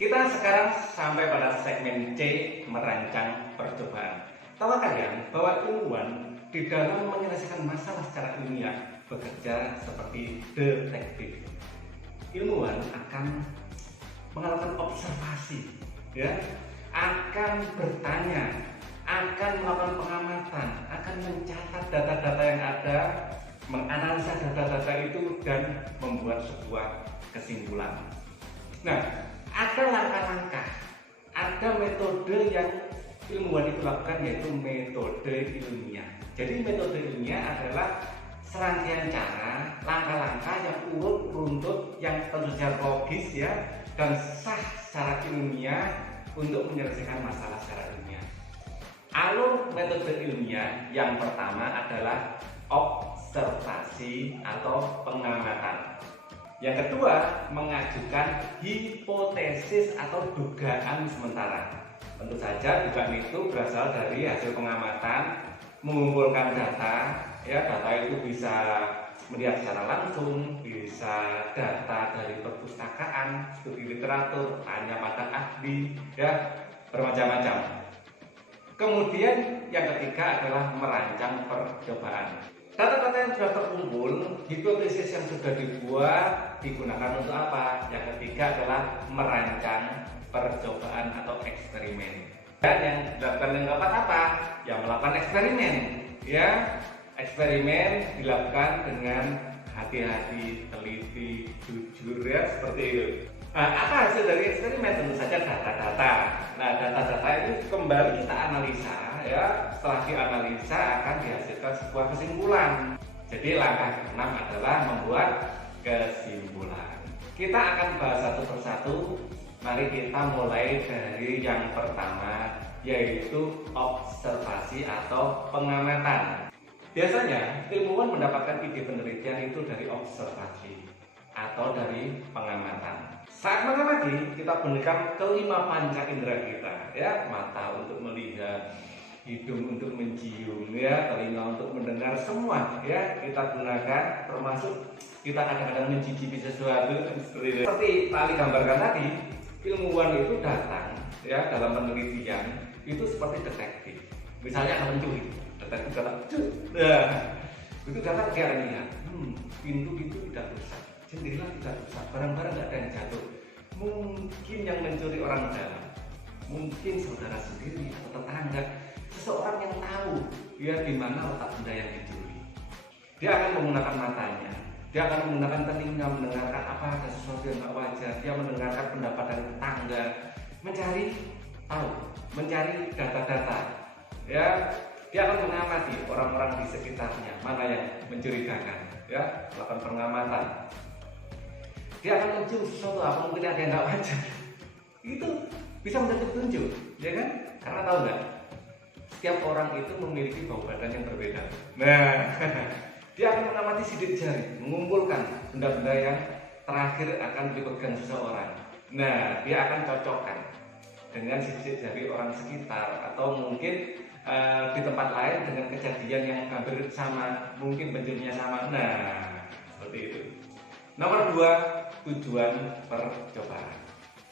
Kita sekarang sampai pada segmen C, merancang percobaan. Tahu kalian bahwa ilmuwan di dalam menyelesaikan masalah secara ilmiah bekerja seperti detektif. Ilmuwan akan melakukan observasi, ya, akan bertanya, akan melakukan pengamatan, akan mencatat data-data yang ada, menganalisa data-data itu dan membuat sebuah kesimpulan. Nah, ada langkah-langkah, ada metode yang ilmuwan itu lakukan, yaitu metode ilmiah. Jadi metode ilmiah adalah serangkaian cara, langkah-langkah yang urut runtut, yang tentu saja logis, ya, dan sah secara ilmiah untuk menyelesaikan masalah secara ilmiah. Alur metode ilmiah yang pertama adalah observasi atau pengamatan. Yang kedua, mengajukan hipotesis atau dugaan sementara. Tentu saja dugaan itu berasal dari hasil pengamatan, mengumpulkan data, ya, data itu bisa melihat secara langsung, bisa data dari perpustakaan, studi literatur, tanya pada ahli, ya, bermacam-macam. Kemudian yang ketiga adalah merancang percobaan. Data-data yang sudah terkumpul, hipotesis yang sudah dibuat digunakan untuk apa? Yang ketiga adalah merancang percobaan atau eksperimen. Dan yang dilakukan yang keempat apa? Yang melakukan eksperimen, ya. Eksperimen dilakukan dengan hati-hati, teliti, jujur, ya, seperti itu. Nah, apa hasil dari eksperimen? Tentu saja data-data. Nah, data-data itu kembali kita analisa, ya. Setelah dianalisa akan dihasilkan sebuah kesimpulan. Jadi langkah ke-6 adalah membuat kesimpulan. Kita akan bahas satu persatu. Mari kita mulai dari yang pertama, yaitu observasi atau pengamatan. Biasanya ilmuwan mendapatkan ide penelitian itu dari observasi atau dari pengamatan. Saat mengamati, kita gunakan kelima panca indera kita, ya, mata untuk melihat, hidung untuk mencium, ya, telinga untuk mendengar, semua, ya, kita gunakan, termasuk kita kadang-kadang mencicipi sesuatu seperti itu. Seperti tadi gambarkan tadi, ilmuwan itu datang, ya, dalam penelitian itu seperti detektif. Misalnya akan mencuri, detektif datang, nah, itu datang dia lihat, pintu tidak rusak, jendela tidak rusak, barang-barang tidak ada yang jatuh. Mungkin yang mencuri orang dalam, mungkin saudara sendiri atau tetangga, seseorang yang tahu, ya, di mana letak benda yang dicuri. Dia akan menggunakan matanya, dia akan menggunakan telinga mendengarkan apa ada sesuatu yang tidak wajar, dia mendengarkan pendapat dari tetangga, mencari tahu, mencari data-data, ya. Dia akan mengamati orang-orang di sekitarnya, mana yang mencurigakan, ya, melakukan pengamatan. Dia akan mencium sesuatu apa mungkin ada yang nggak wajar. Itu bisa menjadi petunjuk, ya kan? Karena tahu nggak, setiap orang itu memiliki bau badan yang berbeda. Nah, dia akan mengamati sidik jari, mengumpulkan benda-benda yang terakhir akan dipegang seseorang. Nah, dia akan cocokkan dengan sidik jari orang sekitar, atau mungkin di tempat lain dengan kejadian yang hampir sama, mungkin pencurinya sama. Nah, seperti itu. Nomor 2, tujuan percobaan.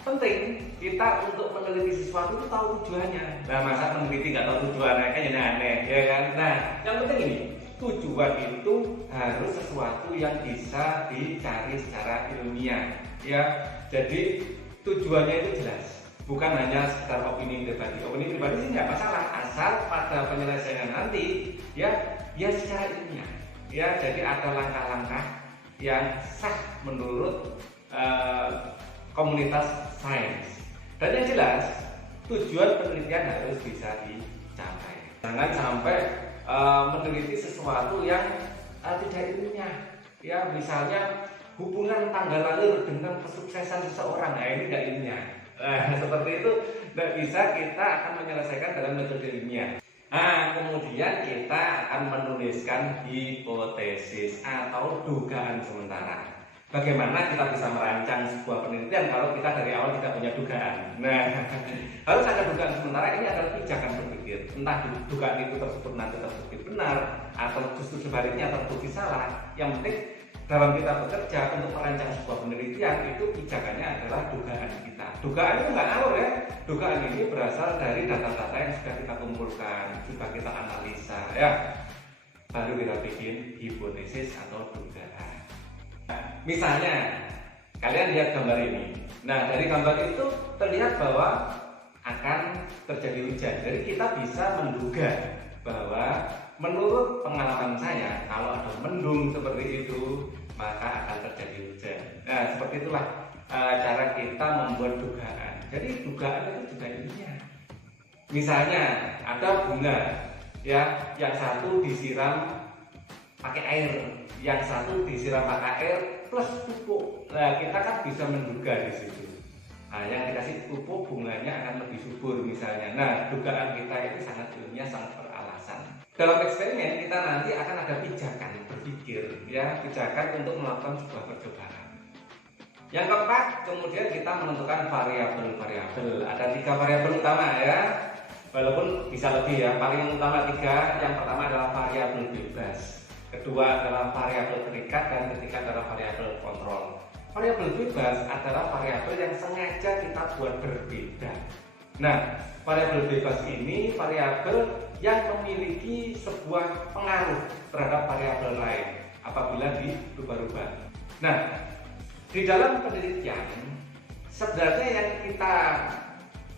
Penting kita untuk meneliti sesuatu itu tahu tujuannya. Nah, masa meneliti nggak tahu tujuannya, kan jadi aneh, ya kan? Nah, yang penting ini, tujuan itu harus sesuatu yang bisa dicari secara ilmiah, ya. Jadi tujuannya itu jelas. Bukan hanya sekedar opini pribadi. Opini pribadi sih nggak masalah, asal pada penyelesaian nanti, ya, secara ilmiah. Ya, jadi ada langkah-langkah yang sah menurut komunitas sains. Dan yang jelas, tujuan penelitian harus bisa dicapai. Jangan sampai meneliti sesuatu yang tidak ilmiah. Ya, misalnya hubungan tanggal lahir dengan kesuksesan seseorang, nah ini tidak ilmiah. Nah, seperti itu tidak bisa kita akan menyelesaikan dalam metode ilmiah. Nah, kemudian kita akan menuliskan hipotesis atau dugaan sementara. Bagaimana kita bisa merancang sebuah penelitian kalau kita dari awal tidak punya dugaan? Nah, harus ada dugaan sementara. Ini adalah pijakan berpikir. Entah dugaan itu tersebut nanti terbukti benar atau justru sebaliknya terbukti salah. Yang penting dalam kita bekerja untuk merancang sebuah penelitian, itu pijakannya adalah dugaan kita. Dugaan itu nggak ngawur ya. Dugaan ini berasal dari data-data yang sudah kita kumpulkan, sudah kita analisa ya. Baru kita bikin hipotesis atau dugaan. Nah, misalnya kalian lihat gambar ini. Nah, dari gambar itu terlihat bahwa akan terjadi hujan. Jadi kita bisa menduga bahwa menurut pengalaman saya, kalau ada mendung seperti itu, maka akan terjadi hujan. Nah, seperti itulah cara kita membuat dugaan. Jadi dugaan itu juga ilmiah. Misalnya ada bunga, ya, yang satu disiram pakai air, yang satu disiram pakai air plus pupuk. Nah, kita kan bisa menduga di situ. Nah, yang dikasih pupuk bunganya akan lebih subur misalnya. Nah, dugaan kita itu sangat ilmiah, sangat beralasan. Dalam eksperimen kita nanti akan ada pijakan berpikir, ya, pijakan untuk melakukan sebuah percobaan. Yang keempat, kemudian kita menentukan variabel-variabel. Ada 3 variabel utama ya, walaupun bisa lebih ya. Paling utama 3. Yang pertama adalah variabel bebas, kedua adalah variabel terikat, dan ketiga adalah variabel kontrol. Variabel bebas adalah variabel yang sengaja kita buat berbeda. Nah, variabel bebas ini variabel yang memiliki sebuah pengaruh terhadap variabel lain apabila dirubah-rubah. Nah, di dalam penelitian sebenarnya yang kita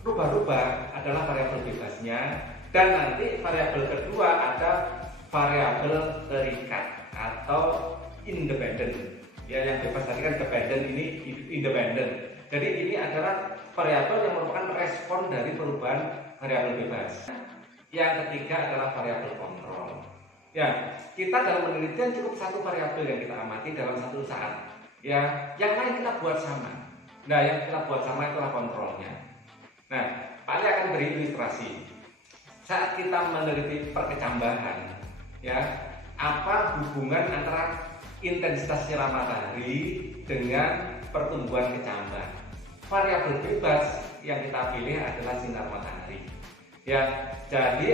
rubah-rubah adalah variabel bebasnya, dan nanti variabel kedua ada variabel terikat atau independen. Ya, yang bebas tadi kan dependent, ini independen. Jadi ini adalah variabel yang merupakan respon dari perubahan variabel bebas. Yang ketiga adalah variabel kontrol. Ya, kita dalam penelitian cukup satu variabel yang kita amati dalam satu saat. Ya, yang lain kita buat sama. Nah, yang kita buat sama itulah kontrolnya. Nah, Pak Ali akan beri ilustrasi. Saat kita meneliti perkecambahan, ya, apa hubungan antara intensitas sinar matahari dengan pertumbuhan kecambah? Variabel bebas yang kita pilih adalah sinar matahari. Ya, jadi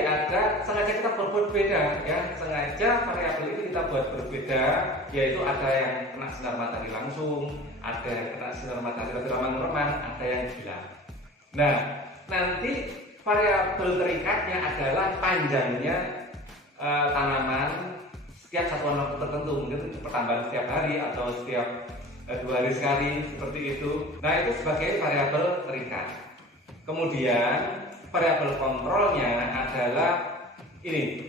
sengaja kita berbuat beda, ya, sengaja variabel ini kita buat berbeda, yaitu ada yang kena sinar matahari langsung, ada yang kena sinar matahari remang-remang, ada yang gelap. Nah, nanti variabel terikatnya adalah panjangnya tanaman setiap satuan waktu tertentu, mungkin pertambahan setiap hari atau setiap 2 hari sekali, seperti itu. Nah, itu sebagai variabel terikat. Kemudian variabel kontrolnya adalah ini,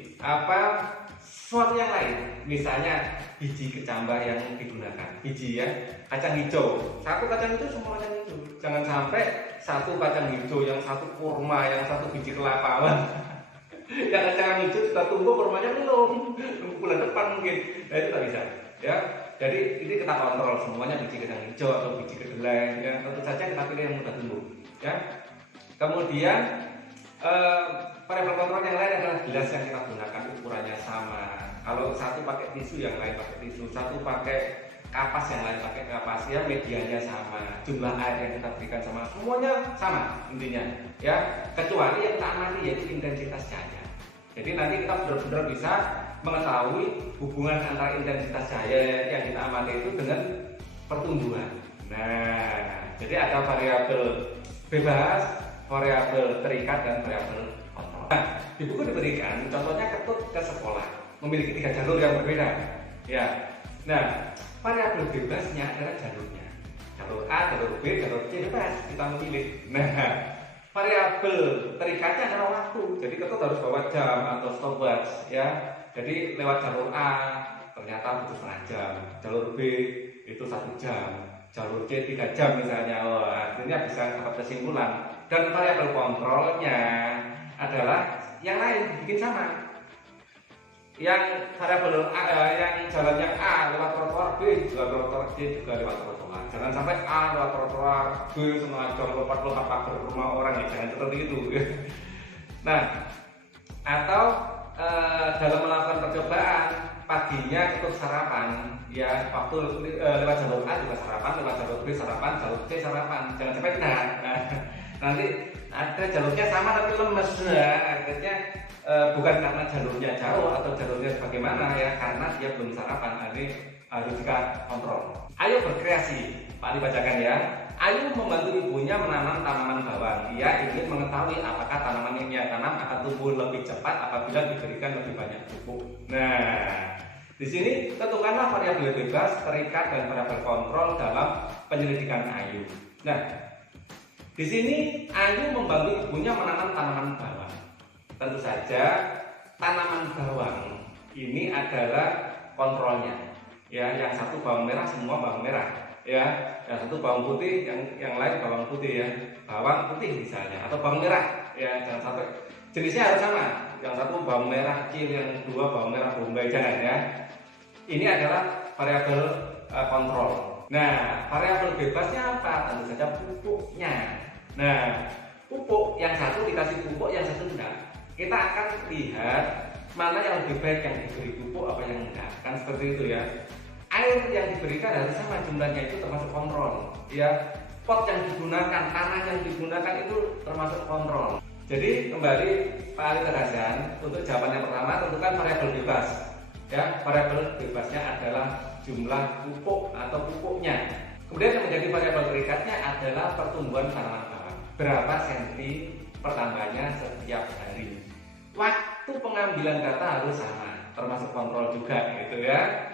sesuatu yang lain. Misalnya biji kecambah yang digunakan, biji, ya, kacang hijau. Satu kacang hijau, semua kacang hijau. Jangan sampai satu kacang hijau, yang satu kurma, yang satu biji kelapa. Yang kacang hijau sudah tumbuh, kurmanya belum, nunggu bulan depan mungkin. Nah, itu tak bisa, ya. Jadi ini kita kontrol semuanya biji kacang hijau atau biji kedelai, ya. Tentu saja kita pilih yang mudah tumbuh, ya. Kemudian variabel kontrol yang lain adalah gelas yang kita gunakan, ukurannya sama. Kalau satu pakai tisu, yang lain pakai tisu. Satu pakai kapas, yang lain pakai kapas, ya, medianya sama, jumlah air yang kita berikan sama, semuanya sama intinya, ya, kecuali yang kita amati yaitu intensitas cahaya. Jadi nanti kita benar-benar bisa mengetahui hubungan antara intensitas cahaya yang kita amati itu dengan pertumbuhan. Nah, jadi ada variabel bebas, variabel terikat, dan variabel kontrol. Nah, di buku diberikan contohnya Ketut ke sekolah, memiliki 3 jalur yang berbeda, ya. Nah, variabel bebasnya adalah jalurnya, jalur A, jalur B, jalur C, bebas kita memilih. Nah, variabel terikatnya adalah waktu. Jadi Ketut harus bawa jam atau stopwatch, ya. Jadi lewat jalur A ternyata butuh setengah jam, jalur B itu 1 jam, jalur C 3 jam misalnya. Oh, akhirnya bisa dapat kesimpulan. Dan variabel kontrolnya adalah yang lain bikin sama. Yang variabel A, yang jalannya A lewat trotoar, B juga trotoar, C juga lewat trotoar. Jangan sampai A lewat trotoar, B sengaja lompat-lompat pagar rumah orang, ya, jangan seperti itu. Nah, atau dalam melakukan percobaan, paginya Ketut sarapan, ya, waktu lewat jalur A juga sarapan, lewat jalur B sarapan, jalur C sarapan. Jangan sampai tidak. Nah, nanti ada jalurnya sama tapi lemes, ya, akhirnya bukan karena jalurnya jauh atau jalurnya bagaimana, ya, karena dia belum sarapan. Ini harus kita kontrol. Ayo berkreasi, Pak dibacakan ya. Ayu membantu ibunya menanam tanaman bawang. Ia ingin mengetahui apakah tanaman yang ia tanam akan tumbuh lebih cepat apabila diberikan lebih banyak pupuk. Nah, di sini tentukanlah variabel bebas, terikat, dan variabel kontrol dalam penyelidikan Ayu. Nah, di sini Ayu membantu ibunya menanam tanaman bawang. Tentu saja tanaman bawang ini adalah kontrolnya. Ya, yang satu bawang merah, semua bawang merah. Ya, yang satu bawang putih, yang lain bawang putih ya, bawang putih misalnya, atau bawang merah. Ya, jangan sampai jenisnya harus sama. Yang satu bawang merah kecil, yang dua bawang merah bombay, jangan ya. Ini adalah variabel kontrol. Nah, variabel bebasnya apa? Tentu saja pupuknya. Nah, pupuk yang satu dikasih pupuk, yang satu enggak. Kita akan lihat mana yang lebih baik, yang diberi pupuk apa yang enggak. Kan seperti itu ya. Air yang diberikan harus sama jumlahnya, itu termasuk kontrol. Ya, pot yang digunakan, tanah yang digunakan itu termasuk kontrol. Jadi kembali Pak Ali tegaskan, untuk jawaban yang pertama tentukan variabel bebas. Ya, variabel bebasnya adalah jumlah pupuk atau pupuknya. Kemudian yang menjadi variabel terikatnya adalah pertumbuhan tanaman bawang. Berapa senti pertambahannya setiap hari. Waktu pengambilan data harus sama, termasuk kontrol juga gitu ya.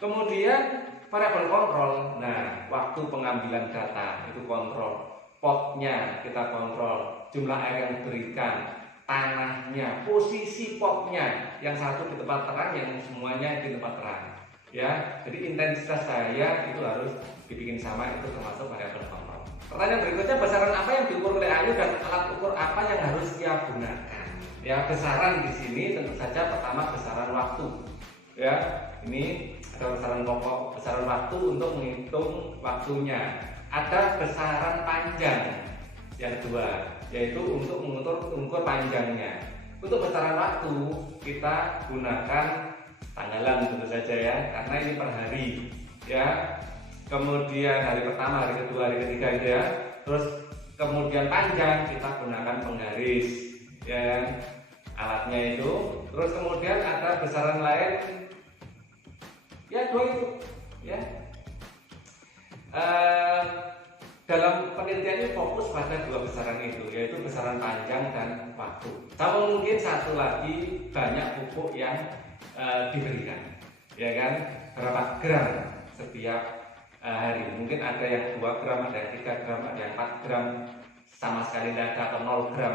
Kemudian variabel kontrol, nah waktu pengambilan data itu kontrol, potnya kita kontrol, jumlah air yang diberikan, tanahnya, posisi potnya, yang satu di tempat terang, yang semuanya di tempat terang. Ya, jadi intensitas saya itu harus dibikin sama, itu termasuk variabel kontrol. Pertanyaan berikutnya, besaran apa yang diukur oleh Ayu dan alat ukur apa yang harus dia gunakan? Ya, besaran di sini tentu saja pertama besaran waktu. Ya, ini ada besaran pokok, besaran waktu untuk menghitung waktunya. Ada besaran panjang yang kedua, yaitu untuk mengukur panjangnya. Untuk besaran waktu kita gunakan tanggalan tentu saja ya, karena ini per hari ya. Kemudian hari pertama, hari kedua, hari ketiga gitu ya. Terus kemudian panjang kita gunakan penggaris ya, alatnya itu. Terus kemudian ada besaran lain ya, dua itu ya. Dalam penelitian ini fokus pada dua besaran itu, yaitu besaran panjang dan waktu. Sama mungkin satu lagi, banyak pupuk yang diberikan, ya kan? Berapa gram setiap hari? Mungkin ada yang 2 gram, ada yang 3 gram, ada yang 4 gram, sama sekali tidak ada, atau 0 gram.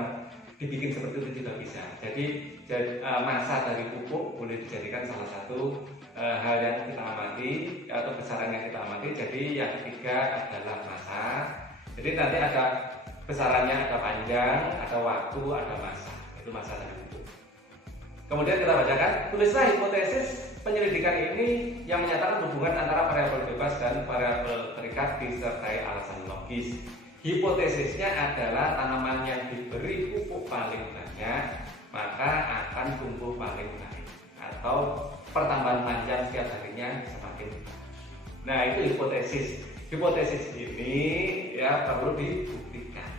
Dibikin seperti itu juga bisa. Jadi masa dari pupuk boleh dijadikan salah satu hal yang kita amati atau besaran yang kita amati. Jadi yang ketiga adalah masa. Jadi nanti ada besarannya, ada panjang, ada waktu, ada masa. Itu masa dari pupuk. Kemudian kita bacakan, tulislah hipotesis penyelidikan ini yang menyatakan hubungan antara variabel bebas dan variabel terikat disertai alasan logis. Hipotesisnya adalah tanaman yang diberi pupuk paling banyak maka akan tumbuh paling baik, atau pertambahan panjang setiap harinya semakin baik. Nah, itu hipotesis. Hipotesis ini ya perlu dibuktikan.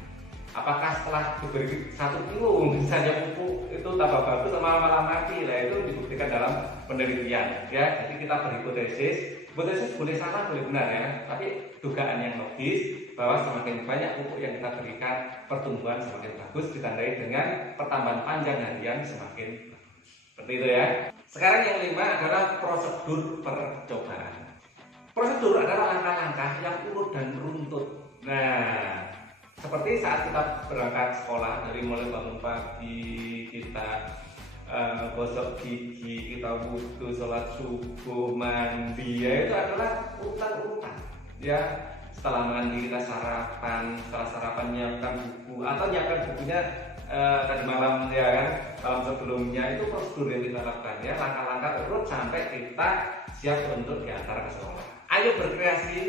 Apakah setelah diberi 1 kilo misalnya pupuk itu tambah bagus sama malah mati? Nah, itu dibuktikan dalam penelitian ya. Jadi kita berhipotesis. Hipotesis boleh salah, boleh benar ya, tapi dugaan yang logis bahwa semakin banyak pupuk yang kita berikan, pertumbuhan semakin bagus, ditandai dengan pertambahan panjang harian semakin bagus. Seperti itu ya. Sekarang yang 5 adalah prosedur percobaan. Prosedur adalah langkah-langkah yang urut dan runtut. Nah, seperti saat kita berangkat sekolah, dari mulai bangun pagi, kita gosok gigi, kita wudu, sholat subuh, mandi, ya itu adalah urutan-urutan ya. Setelah mandi kita sarapan, setelah sarapan nyiapkan buku atau nyiapkan bukunya tadi malam ya kan, malam sebelumnya. Itu prosedur yang kita lakukan ya, langkah-langkah urut sampai kita siap untuk diantar ke sekolah. Ayo berkreasi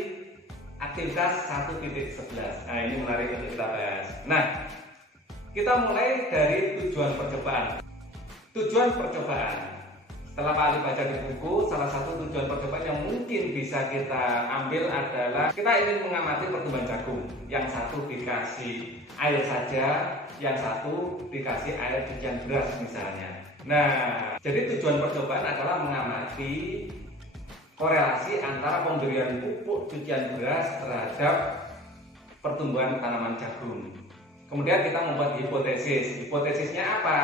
aktivitas 1.11. Nah, ini menarik untuk kita bahas. Nah, kita mulai dari tujuan percobaan. Tujuan percobaan, setelah Pak Ali baca di buku, salah satu tujuan percobaan yang mungkin bisa kita ambil adalah kita ingin mengamati pertumbuhan jagung. Yang satu dikasih air saja, yang satu dikasih air cucian beras misalnya. Nah, jadi tujuan percobaan adalah mengamati korelasi antara pemberian pupuk cucian beras terhadap pertumbuhan tanaman jagung. Kemudian kita membuat hipotesis. Hipotesisnya apa?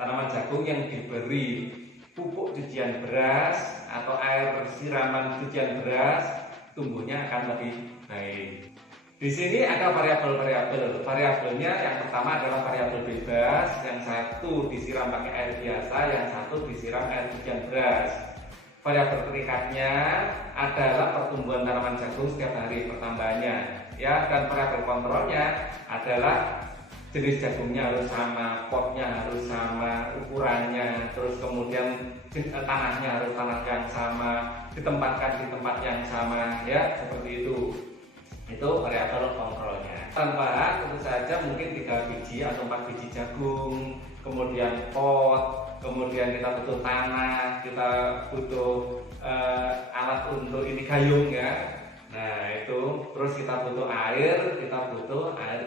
Tanaman jagung yang diberi pupuk cucian beras atau air siraman cucian beras tumbuhnya akan lebih baik. Di sini ada variabel-variabel. Variabelnya yang pertama adalah variabel bebas, yang satu disiram pakai air biasa, yang satu disiram air cucian beras. Variabel perikatnya adalah pertumbuhan tanaman jagung setiap hari pertambahannya, ya. Dan variabel kontrolnya adalah jenis jagungnya harus sama, potnya harus sama, ukurannya, terus kemudian tanahnya harus tanah yang sama, ditempatkan di tempat yang sama, ya, seperti itu. Itu variabel kontrolnya. Tambahan tentu saja mungkin 3 biji atau 4 biji jagung, kemudian pot, kemudian kita butuh tanah, kita butuh alat untuk ini gayung, ya. Nah itu, terus kita butuh air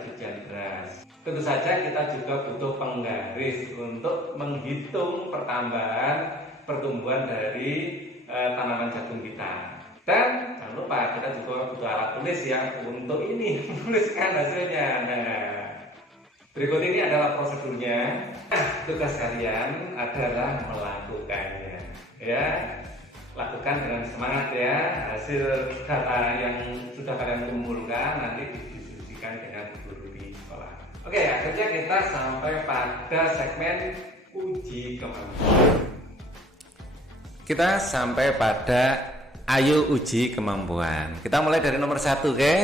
cucian beras. Tentu saja kita juga butuh penggaris untuk menghitung pertumbuhan dari tanaman jagung kita. Dan jangan lupa kita juga butuh alat tulis ya untuk ini menuliskan hasilnya. Nah, berikut ini adalah prosedurnya. Tugas kalian adalah melakukannya, ya. Lakukan dengan semangat ya. Hasil data yang sudah kalian kumpulkan nanti didiskusikan dengan guru di sekolah. Oke, akhirnya kita sampai pada segmen uji kemampuan. Kita sampai pada ayo uji kemampuan. Kita mulai dari nomor 1, oke?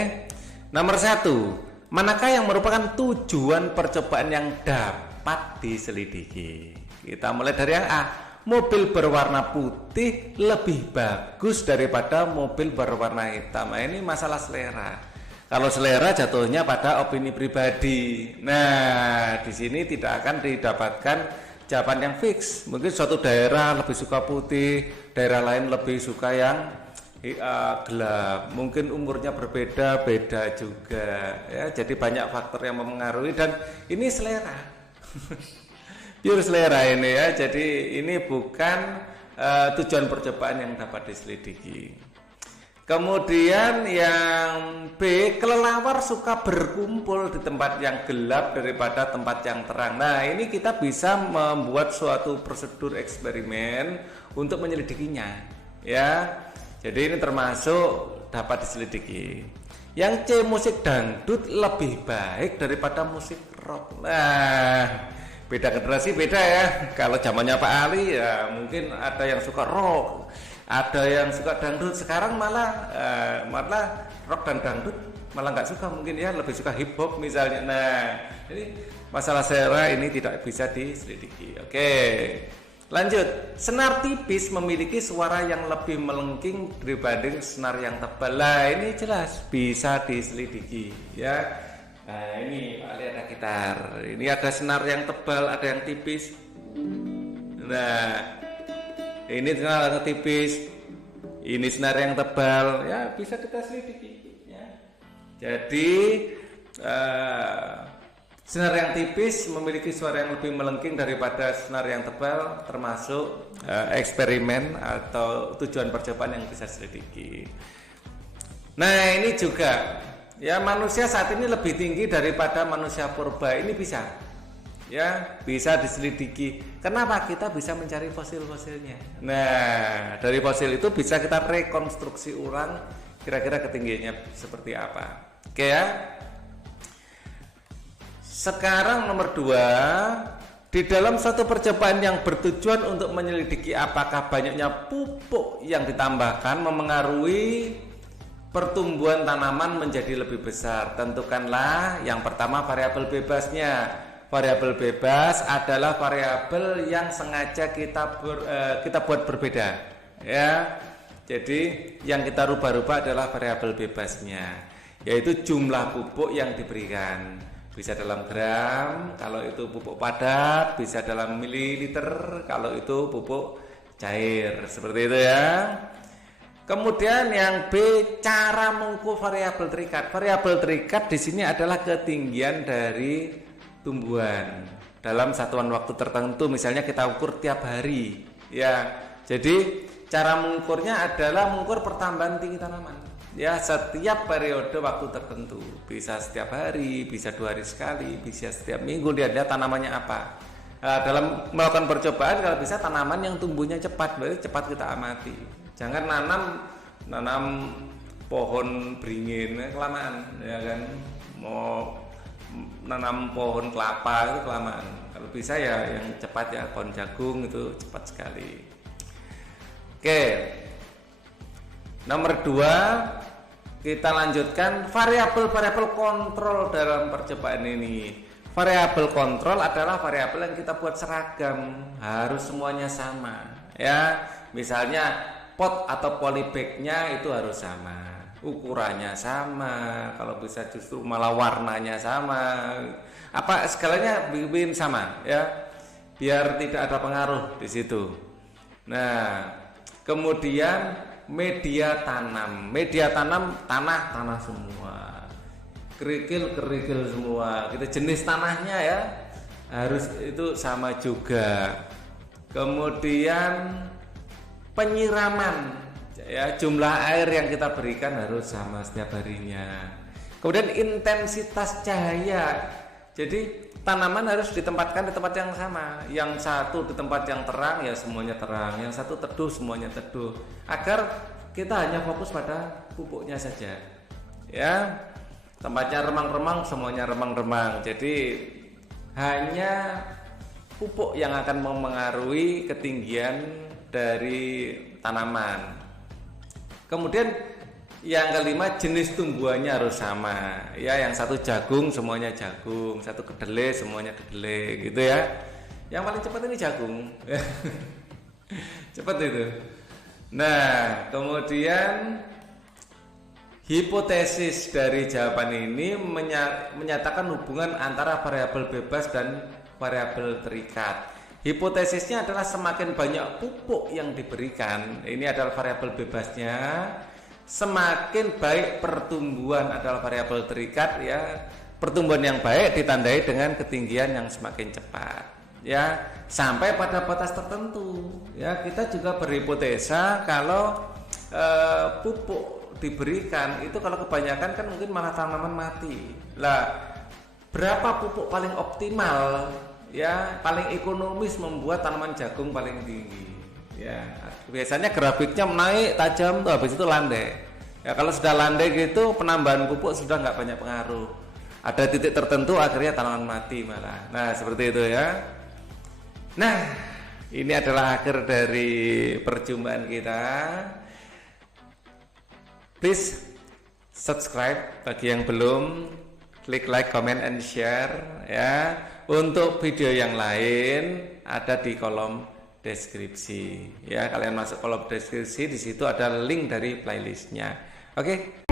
Nomor 1, manakah yang merupakan tujuan percobaan yang dapat diselidiki? Kita mulai dari yang A. Mobil berwarna putih lebih bagus daripada mobil berwarna hitam. Nah, ini masalah selera. Kalau selera jatuhnya pada opini pribadi. Nah, di sini tidak akan didapatkan jawaban yang fix. Mungkin suatu daerah lebih suka putih, daerah lain lebih suka yang gelap. Mungkin umurnya berbeda-beda juga, ya. Jadi banyak faktor yang mempengaruhi dan ini selera. Pure selera ini, ya. Jadi ini bukan tujuan percobaan yang dapat diselidiki. Kemudian yang B, kelelawar suka berkumpul di tempat yang gelap daripada tempat yang terang. Nah, ini kita bisa membuat suatu prosedur eksperimen untuk menyelidikinya, ya. Jadi ini termasuk dapat diselidiki. Yang C, musik dangdut lebih baik daripada musik rock. Nah, beda generasi beda ya. Kalau zamannya Pak Ali ya mungkin ada yang suka rock, ada yang suka dangdut. Sekarang malah rock dan dangdut malah nggak suka, mungkin ya lebih suka hip hop misalnya. Nah, jadi masalah selera ini tidak bisa diselidiki. Oke, lanjut. Senar tipis memiliki suara yang lebih melengking dibanding senar yang tebal. Nah, ini jelas bisa diselidiki, ya. Nah, ini Pak Ali ada gitar. Ini ada senar yang tebal, ada yang tipis. Nah, ini senar yang tipis, ini senar yang tebal, ya bisa kita selidiki, ya. Jadi senar yang tipis memiliki suara yang lebih melengking daripada senar yang tebal, termasuk eksperimen atau tujuan percobaan yang bisa selidiki. Nah, ini juga, ya, manusia saat ini lebih tinggi daripada manusia purba. Ini bisa, ya, bisa diselidiki. Kenapa? Kita bisa mencari fosil-fosilnya. Nah, dari fosil itu bisa kita rekonstruksi ulang kira-kira ketinggiannya seperti apa. Oke, ya. Sekarang nomor 2, di dalam suatu percobaan yang bertujuan untuk menyelidiki apakah banyaknya pupuk yang ditambahkan memengaruhi pertumbuhan tanaman menjadi lebih besar, tentukanlah yang pertama variabel bebasnya. Variabel bebas adalah variabel yang sengaja kita buat berbeda, ya. Jadi yang kita rubah-rubah adalah variabel bebasnya, yaitu jumlah pupuk yang diberikan. Bisa dalam gram kalau itu pupuk padat, bisa dalam mililiter kalau itu pupuk cair, seperti itu, ya. Kemudian yang B, cara mengukur variabel terikat. Variabel terikat di sini adalah ketinggian dari tumbuhan dalam satuan waktu tertentu. Misalnya kita ukur tiap hari, ya. Jadi cara mengukurnya adalah mengukur pertambahan tinggi tanaman. Ya, setiap periode waktu tertentu, bisa setiap hari, bisa 2 hari sekali, bisa setiap minggu, lihat tanamannya apa. Nah, dalam melakukan percobaan kalau bisa tanaman yang tumbuhnya cepat, berarti cepat kita amati. Jangan nanam pohon beringin, kelamaan, ya kan. Mau nanam pohon kelapa itu kelamaan. Kalau bisa ya yang cepat ya, pohon jagung itu cepat sekali. Oke. Nomor 2, kita lanjutkan variabel-variabel kontrol dalam percobaan ini. Variabel kontrol adalah variabel yang kita buat seragam, harus semuanya sama. Ya, misalnya pot atau polybag-nya itu harus sama, ukurannya sama, kalau bisa justru malah warnanya sama. Apa segalanya bikin sama ya, biar tidak ada pengaruh di situ. Nah, kemudian media tanam tanah semua, kerikil semua, kita jenis tanahnya ya harus itu sama juga. Kemudian penyiraman ya, jumlah air yang kita berikan harus sama setiap harinya. Kemudian intensitas cahaya, jadi tanaman harus ditempatkan di tempat yang sama. Yang satu di tempat yang terang ya semuanya terang, yang satu teduh semuanya teduh, agar kita hanya fokus pada pupuknya saja ya. Tempatnya remang-remang semuanya remang-remang, jadi hanya pupuk yang akan memengaruhi ketinggian dari tanaman. Kemudian yang kelima, jenis tumbuhannya harus sama ya, yang satu jagung semuanya jagung, satu kedelai semuanya kedelai gitu ya. Yang paling cepat ini jagung cepat itu. Nah, kemudian hipotesis dari jawaban ini menyatakan hubungan antara variabel bebas dan variabel terikat. Hipotesisnya adalah semakin banyak pupuk yang diberikan, ini adalah variabel bebasnya, semakin baik pertumbuhan adalah variabel terikat ya. Pertumbuhan yang baik ditandai dengan ketinggian yang semakin cepat ya, sampai pada batas tertentu ya. Kita juga berhipotesa kalau pupuk diberikan itu kalau kebanyakan kan mungkin malah tanaman mati. Lah, berapa pupuk paling optimal ya, paling ekonomis membuat tanaman jagung paling tinggi ya. Biasanya grafiknya naik tajam tuh, habis itu landai ya. Kalau sudah landai gitu, penambahan pupuk sudah nggak banyak pengaruh, ada titik tertentu akhirnya tanaman mati malah. Nah, seperti itu ya. Nah, ini adalah akhir dari perjumpaan kita. Please subscribe bagi yang belum, klik like, comment, and share ya. Untuk video yang lain ada di kolom deskripsi ya. Kalian masuk kolom deskripsi, di situ ada link dari playlistnya. Oke.